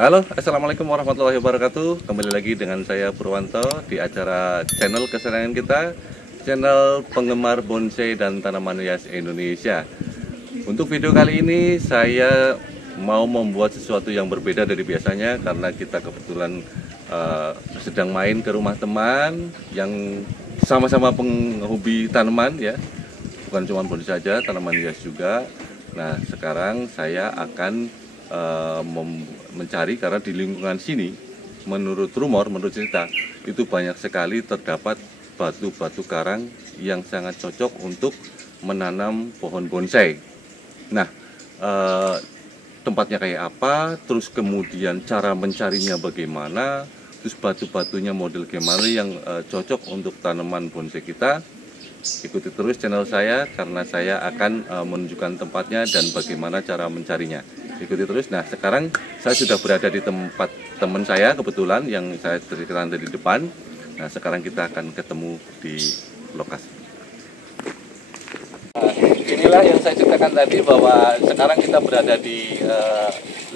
Halo, assalamualaikum warahmatullahi wabarakatuh. Kembali lagi dengan saya Purwanto di acara channel kesenangan kita, channel penggemar bonsai dan tanaman hias Indonesia. Untuk video kali ini saya mau membuat sesuatu yang berbeda dari biasanya karena kita kebetulan sedang main ke rumah teman yang sama-sama penghobi tanaman ya. Bukan cuma bonsai saja, tanaman hias juga. Nah, sekarang saya akan mencari karena di lingkungan sini menurut rumor, menurut cerita itu banyak sekali terdapat batu-batu karang yang sangat cocok untuk menanam pohon bonsai. Nah, tempatnya kayak apa, terus kemudian cara mencarinya bagaimana, terus batu-batunya model gimana yang cocok untuk tanaman bonsai kita. Ikuti terus channel saya karena saya akan menunjukkan tempatnya dan bagaimana cara mencarinya. Ikuti terus. Nah, sekarang saya sudah berada di tempat teman saya kebetulan yang saya ceritakan tadi di depan. Nah, sekarang kita akan ketemu di lokasi. Nah, inilah yang saya ceritakan tadi bahwa sekarang kita berada di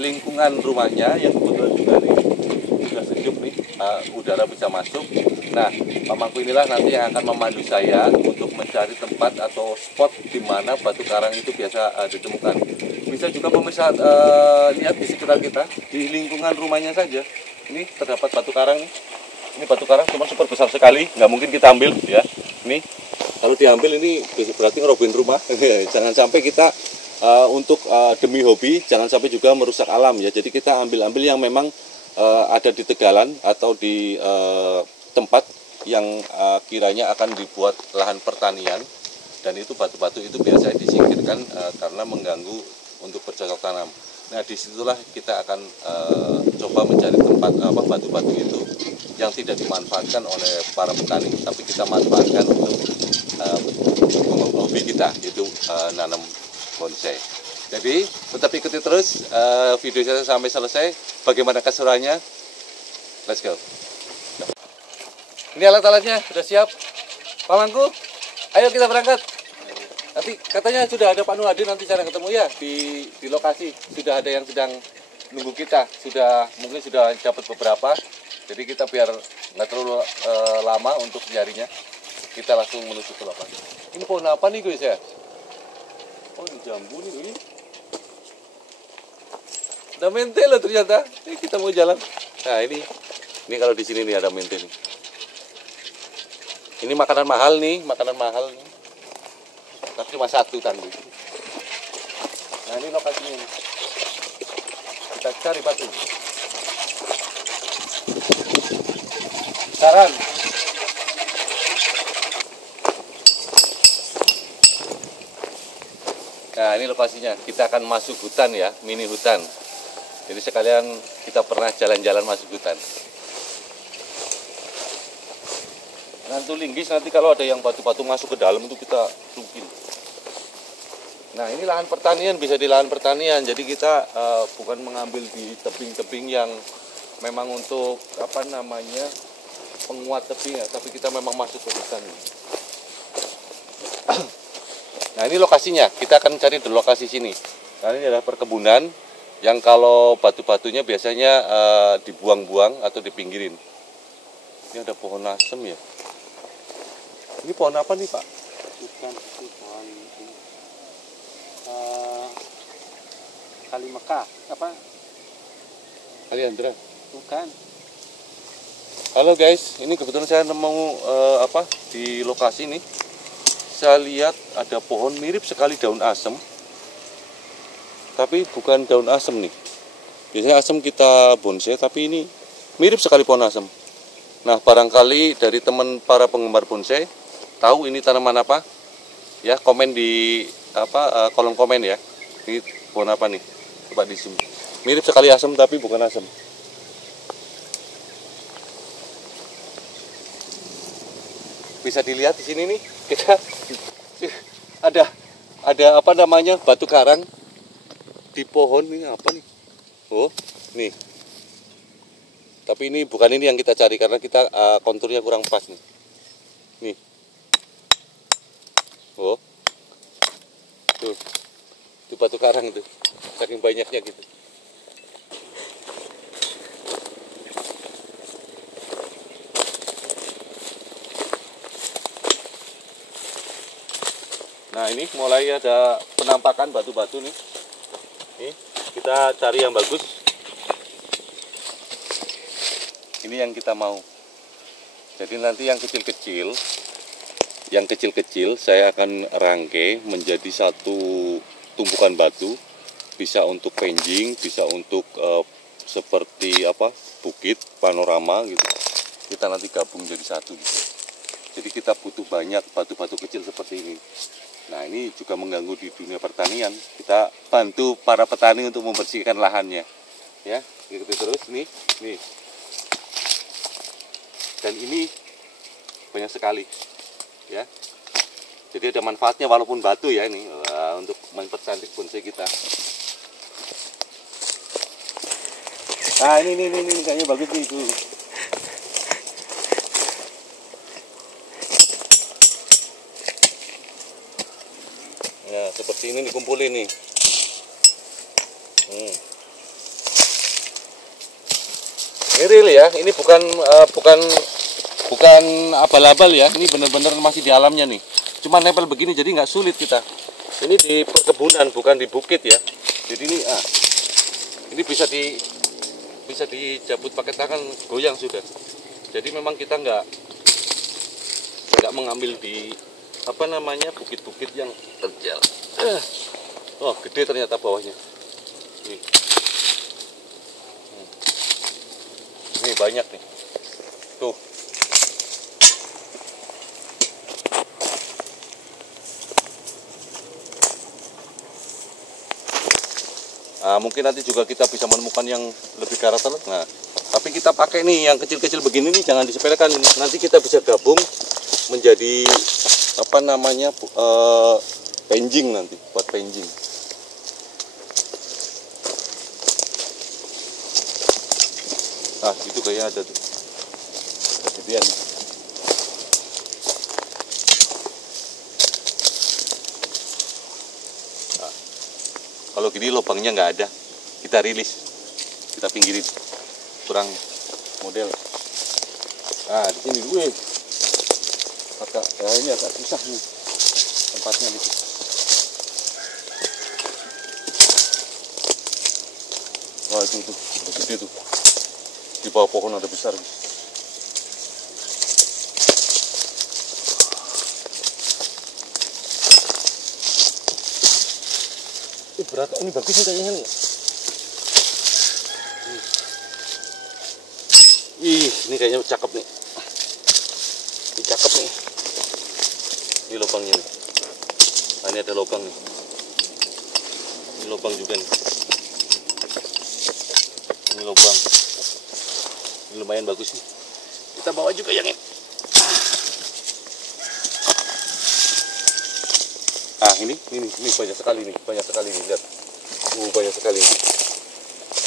lingkungan rumahnya yang kebetulan juga sudah sejuk nih, udara bisa masuk. Nah, Pak Mangku inilah nanti yang akan memandu saya untuk mencari tempat atau spot di mana batu karang itu biasa ditemukan. Bisa juga pemirsa lihat di sekitar kita, di lingkungan rumahnya saja. Ini terdapat batu karang nih. Ini batu karang cuma super besar sekali, nggak mungkin kita ambil ya. Ini kalau diambil ini berarti ngerobohin rumah. Jangan sampai kita untuk demi hobi, jangan sampai juga merusak alam ya. Jadi kita ambil-ambil yang memang ada di tegalan atau di tempat yang kiranya akan dibuat lahan pertanian, dan itu batu-batu itu biasanya disingkirkan karena mengganggu untuk bercocok tanam. Nah, disitulah kita akan coba mencari tempat batu-batu itu yang tidak dimanfaatkan oleh para petani, tapi kita manfaatkan untuk hobi kita, yaitu nanam bonsai. Jadi tetap ikuti terus video saya sampai selesai. Bagaimana keseruannya? Let's go. Ini alat-alatnya sudah siap. Pak Mangku, ayo kita berangkat. Nanti katanya sudah ada Pak Nuhadi nanti cara ketemu ya di lokasi. Sudah ada yang sedang nunggu kita. Mungkin sudah dapat beberapa. Jadi kita biar nggak terlalu lama untuk nyarinya. Kita langsung menuju ke lokasi. Ini pohon apa nih guys ya? Oh, ini jambu nih. Ada mente loh ternyata. Ini kita mau jalan. Nah, ini kalau di sini nih ada mente nih. Ini makanan mahal nih. Tapi cuma satu tangguh. Nah, ini lokasinya nih. Kita cari batu. Saran. Nah, ini lokasinya. Kita akan masuk hutan ya, mini hutan. Jadi sekalian kita pernah jalan-jalan masuk hutan. Nanti linggis nanti kalau ada yang batu-batu masuk ke dalam itu kita rukin. Nah, ini lahan pertanian, bisa di lahan pertanian. Jadi kita bukan mengambil di tebing-tebing yang memang untuk penguat tebing ya, tapi kita memang masuk ke hutan. Nah, ini lokasinya. Kita akan cari di lokasi sini. Nah, ini adalah perkebunan yang kalau batu-batunya biasanya dibuang-buang atau dipinggirin. Ini ada pohon asem ya. Ini pohon apa nih Pak? Bukan, itu pohon Kali Mekah. Apa? Kaliandra. Bukan. Halo guys, ini kebetulan saya nemu di lokasi ini. Saya lihat ada pohon mirip sekali daun asem. Tapi bukan daun asem nih. Biasanya asem kita bonsai, tapi ini mirip sekali pohon asem. Nah, barangkali dari teman para penggemar bonsai tahu ini tanaman apa? Ya, komen di kolom komen ya. Ini pohon apa nih? Coba di zoom. Mirip sekali asem tapi bukan asem. Bisa dilihat di sini nih, kita ada batu karang di pohon ini apa nih? Oh, nih. Tapi ini bukan ini yang kita cari karena kita konturnya kurang pas nih. Nih. Oh. Tuh. Itu batu karang tuh. Saking banyaknya gitu. Nah ini mulai ada penampakan batu-batu nih. Nih kita cari yang bagus. Ini yang kita mau. Jadi nanti yang kecil-kecil saya akan rangkai menjadi satu tumpukan batu. Bisa untuk penjing, bisa untuk seperti apa, bukit panorama gitu. Kita nanti gabung jadi satu gitu. Jadi kita butuh banyak batu-batu kecil seperti ini. Nah ini juga mengganggu di dunia pertanian. Kita bantu para petani untuk membersihkan lahannya. Ya, ikuti terus nih. Dan ini banyak sekali. Ya. Jadi ada manfaatnya walaupun batu ya ini untuk mempercantik bonsai kita. Nah ini kayaknya bagus nih itu. Ya seperti ini dikumpulin nih. Ini real ya, ini bukan abal-abal ya, ini benar-benar masih di alamnya nih. Cuma nempel begini jadi nggak sulit kita. Ini di perkebunan bukan di bukit ya. Jadi ini bisa dijabut pakai tangan, goyang sudah. Jadi memang kita nggak mengambil di apa namanya bukit-bukit yang terjal. Oh gede ternyata bawahnya. Ini banyak nih. Tuh. Nah, mungkin nanti juga kita bisa menemukan yang lebih karakter. Nah, tapi kita pakai nih yang kecil-kecil begini nih, jangan disepelekan. Nanti kita bisa gabung menjadi apa namanya penjing nanti, buat penjing. Nah, itu kayaknya ada tuh. Kegedean. Kalau gini lubangnya nggak ada, kita rilis, kita pinggirin, kurang model. Nah di sini gue, ini agak susah nih tempatnya gitu. Wah itu udah gede tuh, di bawah pohon ada besar. Berat, ini bagus nih kayaknya nih. Ini kayaknya cakep nih. Ini cakep nih. Ini lubangnya nih. Nah, ini ada lubang nih. Ini lubang juga nih. Ini lubang. Ini lumayan bagus nih. Kita bawa juga yang ini. Ini banyak sekali nih, lihat. Banyak sekali nih.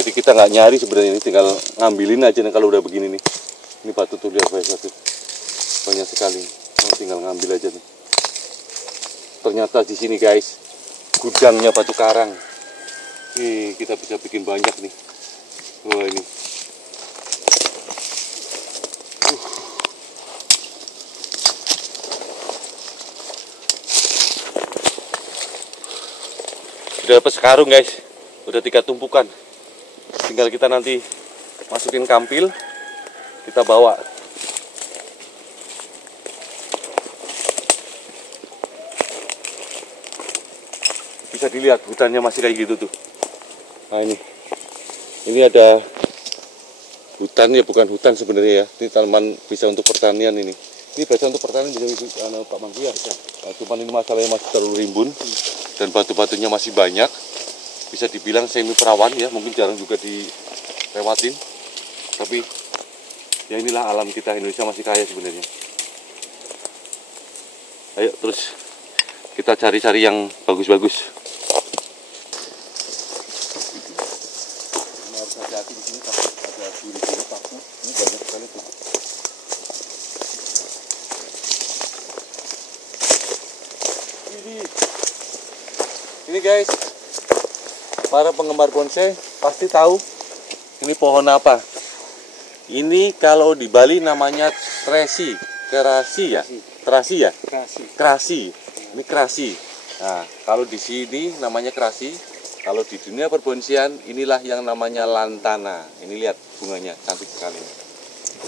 Jadi kita nggak nyari sebenarnya, ini tinggal ngambilin aja nih kalau udah begini nih. Ini batu tuh lihat banyak sekali. Tinggal ngambil aja nih. Ternyata di sini guys, gudangnya batu karang. Kita bisa bikin banyak nih. Wah ini. Udah dapat sekarung guys, udah 3 tumpukan. Tinggal kita nanti masukin kampil, kita bawa. Bisa dilihat hutannya masih kayak gitu tuh. Nah ini ada hutan ya, bukan hutan sebenarnya ya. Ini tanaman bisa untuk pertanian ini. Ini biasa untuk pertanian bisa Pak Mangki ya. Nah, cuman ini masalahnya masih terlalu rimbun. Dan batu-batunya masih banyak, bisa dibilang semi perawan ya, mungkin jarang juga dilewatin. Tapi ya inilah alam kita, Indonesia masih kaya sebenarnya. Ayo terus kita cari-cari yang bagus-bagus. Ini harus hati-hati di sini, ada duri-duri paku, ini banyak sekali tuh. Ini guys, para penggemar bonsai pasti tahu ini pohon apa. Ini kalau di Bali namanya terasi ya. Ini kerasi. Nah, kalau di sini namanya kerasi, kalau di dunia perbonsaian inilah yang namanya lantana. Ini lihat bunganya, cantik sekali.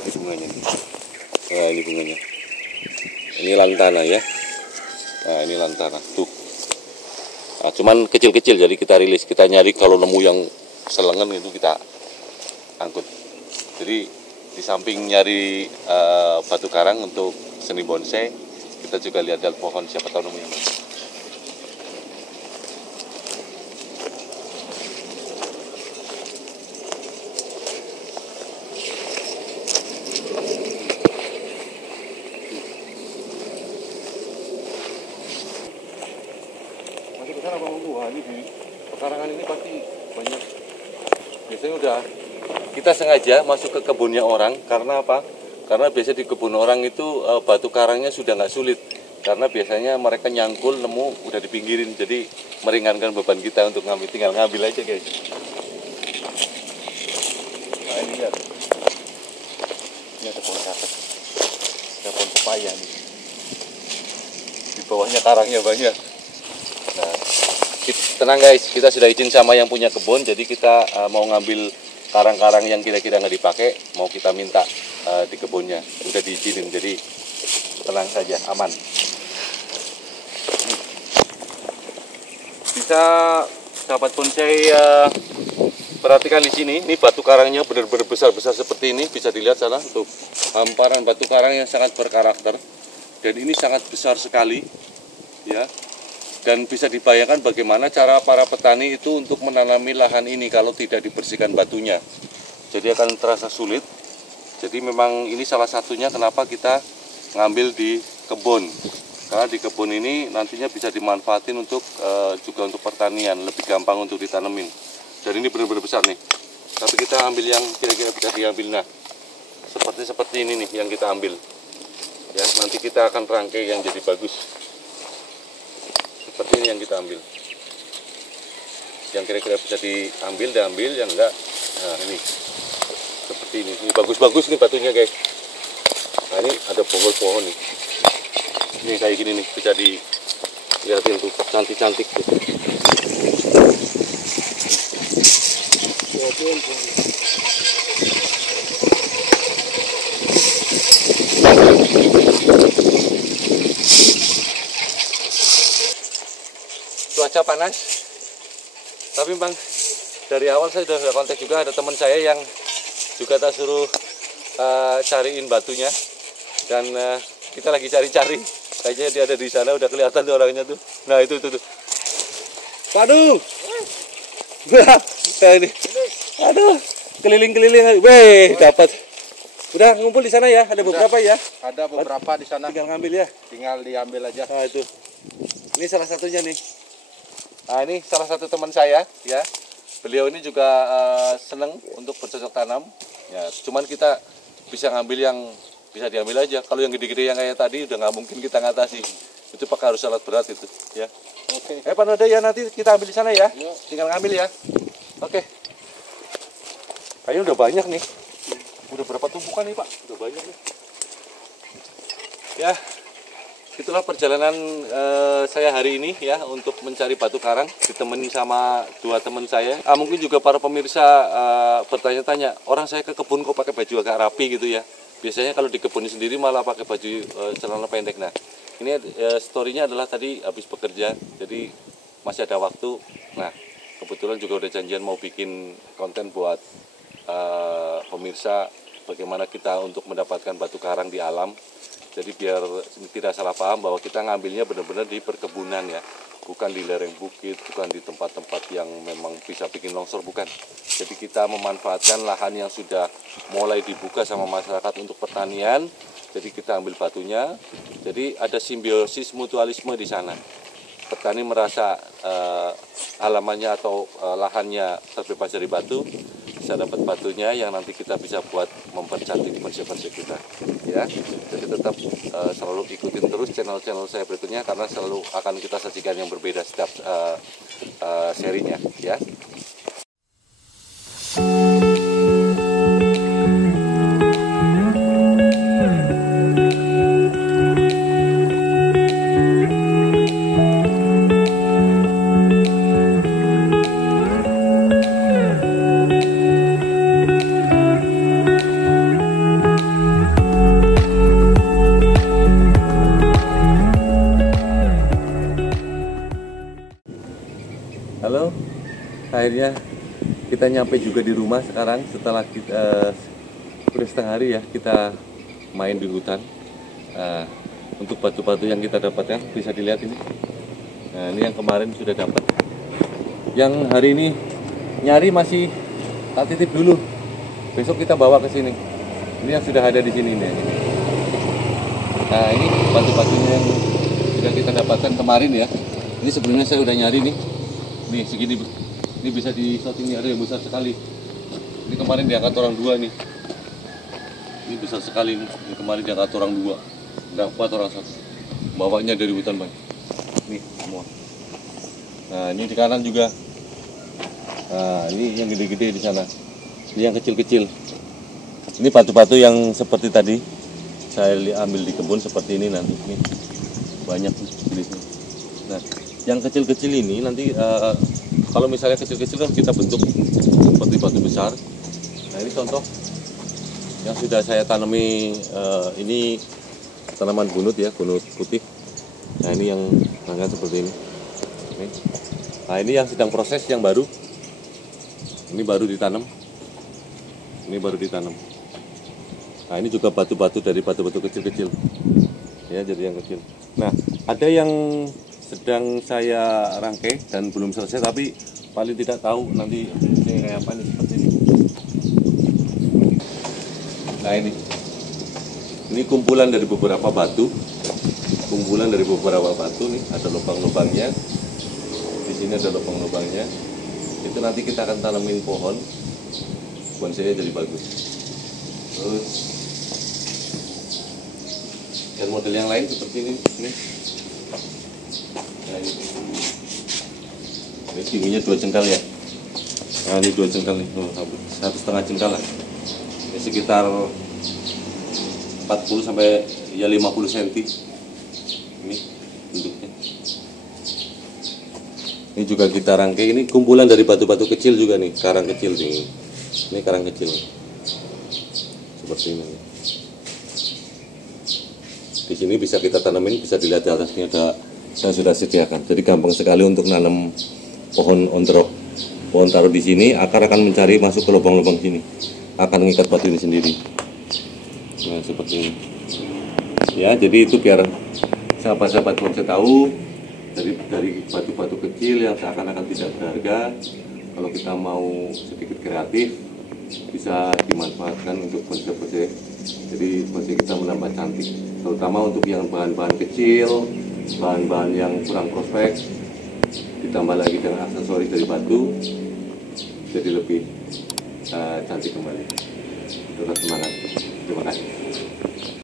Ini bunganya nih. Nah, ini bunganya. Ini lantana ya. Nah, ini lantana. Tuh. Nah, cuman kecil-kecil jadi kita rilis. Kita nyari kalau nemu yang selengen itu kita angkut. Jadi di samping nyari batu karang untuk seni bonsai, kita juga lihat-lihat pohon, siapa tahu nemu yang bagus. Masih besar apa wah, ini di pekarangan ini pasti banyak. Biasanya udah kita sengaja masuk ke kebunnya orang karena apa? Karena biasanya di kebun orang itu batu karangnya sudah nggak sulit. Karena biasanya mereka nyangkul nemu udah dipinggirin, jadi meringankan beban kita untuk ngambil, tinggal ngambil aja guys. Nah ini lihat, ini ada pohon karet, ada pohon pepaya nih. Di bawahnya karangnya banyak. Nah, tenang guys, kita sudah izin sama yang punya kebun, jadi kita mau ngambil karang-karang yang kira-kira nggak dipakai, mau kita minta di kebunnya, udah diizinin, jadi tenang saja, aman. Bisa sahabat bonsai perhatikan di sini, ini batu karangnya benar-benar besar-besar seperti ini, bisa dilihat sana untuk hamparan batu karang yang sangat berkarakter, dan ini sangat besar sekali, ya. Dan bisa dibayangkan bagaimana cara para petani itu untuk menanami lahan ini kalau tidak dibersihkan batunya. Jadi akan terasa sulit. Jadi memang ini salah satunya kenapa kita ngambil di kebun. Karena di kebun ini nantinya bisa dimanfaatin untuk juga untuk pertanian, lebih gampang untuk ditanemin. Dan ini benar-benar besar nih. Tapi kita ambil yang kira-kira bisa diambil. Nah, seperti ini nih yang kita ambil. Ya, nanti kita akan rangkai yang jadi bagus. Seperti ini yang kita ambil, yang kira-kira bisa diambil, yang enggak, nah ini seperti ini bagus-bagus nih batunya guys. Nah ini ada pohon-pohon nih, ini kayak gini nih, bisa dilihatin tuh, cantik-cantik tuh. Cuaca panas, tapi bang dari awal saya sudah kontak juga, ada teman saya yang juga tak suruh cariin batunya, dan kita lagi cari-cari, kayaknya dia ada di sana, udah kelihatan tuh orangnya tuh. Nah itu tuh. Waduh, nah, ini, aduh, keliling-keliling, weh dapat. Udah ngumpul di sana ya, ada beberapa ya? Ada beberapa di sana. Tinggal ngambil ya? Tinggal diambil aja. Nah itu, ini salah satunya nih. Nah ini salah satu teman saya ya, beliau ini juga seneng untuk bercocok tanam ya, cuman kita bisa ngambil yang bisa diambil aja. Kalau yang gede-gede yang kayak tadi udah nggak mungkin kita ngatasi, itu pakai harus alat berat itu ya. Oke. Pak Noda ya, nanti kita ambil di sana ya, tinggal ngambil ya. Oke. Kayaknya udah banyak nih, udah berapa tumpukan nih Pak? Udah banyak nih ya. Itulah perjalanan saya hari ini ya untuk mencari batu karang, ditemani sama dua teman saya. Mungkin juga para pemirsa bertanya-tanya, orang saya ke kebun kok pakai baju agak rapi gitu ya. Biasanya kalau di kebun sendiri malah pakai baju celana pendek. Nah ini story-nya adalah tadi habis bekerja, jadi masih ada waktu. Nah kebetulan juga udah janjian mau bikin konten buat pemirsa bagaimana kita untuk mendapatkan batu karang di alam. Jadi biar tidak salah paham bahwa kita ngambilnya benar-benar di perkebunan ya, bukan di lereng bukit, bukan di tempat-tempat yang memang bisa bikin longsor, bukan. Jadi kita memanfaatkan lahan yang sudah mulai dibuka sama masyarakat untuk pertanian. Jadi kita ambil batunya. Jadi ada simbiosis mutualisme di sana. Petani merasa halamannya atau lahannya terbebas dari batu, bisa dapat batunya yang nanti kita bisa buat mempercantik bersih-bersih kita ya. Jadi tetap selalu ikutin terus channel-channel saya berikutnya, karena selalu akan kita sajikan yang berbeda setiap serinya ya. Halo, akhirnya kita nyampe juga di rumah sekarang setelah kita udah setengah hari ya kita main di hutan. Untuk batu-batu yang kita dapatkan bisa dilihat ini. Nah, ini yang kemarin sudah dapat. Yang hari ini nyari masih tak titip dulu. Besok kita bawa ke sini. Ini yang sudah ada di sini nih. Nah, ini batu-batunya yang sudah kita dapatkan kemarin ya. Ini sebelumnya saya udah nyari nih. Nih segini. Ini bisa di shot, ini ada yang besar sekali. Ini kemarin diangkat orang 2 nih. Ini besar sekali nih. Ini kemarin diangkat orang 2. Nggak kuat orang 1. Bawanya dari hutan, Bang. Nih semua. Nah, ini di kanan juga. Nah, ini yang gede-gede di sana. Ini yang kecil-kecil. Ini batu-batu yang seperti tadi saya ambil di kebun seperti ini nanti. Nih. Banyak nih. Nah, yang kecil-kecil ini nanti kalau misalnya kecil-kecil kan kita bentuk seperti batu besar. Nah, ini contoh yang sudah saya tanami, ini tanaman bunut ya, bunut putih. Nah, ini yang rangkaian seperti ini. Nah, ini yang sedang proses yang baru. Ini baru ditanam. Ini baru ditanam. Nah, ini juga batu-batu dari batu-batu kecil-kecil. Ya, jadi yang kecil. Nah, ada yang sedang saya rangkai dan belum selesai, tapi paling tidak tahu nanti kayak apa nih, seperti ini. Nah, ini kumpulan dari beberapa batu. Kumpulan dari beberapa batu nih, ada lubang-lubangnya. Di sini ada lubang-lubangnya. Itu nanti kita akan tanamin pohon. Bonsainya jadi bagus. Terus dan model yang lain seperti ini. Nah, ini tingginya 2 jengkal ya. Nah, ini 2 jengkal nih, 1,5 jengkal lah. Ini sekitar 40 sampai ya 50 cm. Ini bentuknya. Ini juga kita rangkai. Ini kumpulan dari batu-batu kecil juga nih, karang kecil nih. Ini karang kecil. Seperti ini. Di sini bisa kita tanamin, bisa dilihat di atasnya ada, saya sudah sediakan. Jadi gampang sekali untuk nanam pohon ondrok. Pohon taruh di sini, akar akan mencari masuk ke lubang-lubang sini, akan mengikat batu ini sendiri. Nah, seperti ini. Ya, jadi itu biar sahabat-sahabat bonsai tahu dari batu-batu kecil yang seakan-akan tidak berharga, kalau kita mau sedikit kreatif bisa dimanfaatkan untuk bonsai-bonsai. Jadi bonsai kita menambah cantik, terutama untuk yang bahan-bahan kecil, bahan-bahan yang kurang prospek, ditambah lagi dengan aksesoris dari batu, jadi lebih cantik kembali. Tetap semangat. Terima kasih.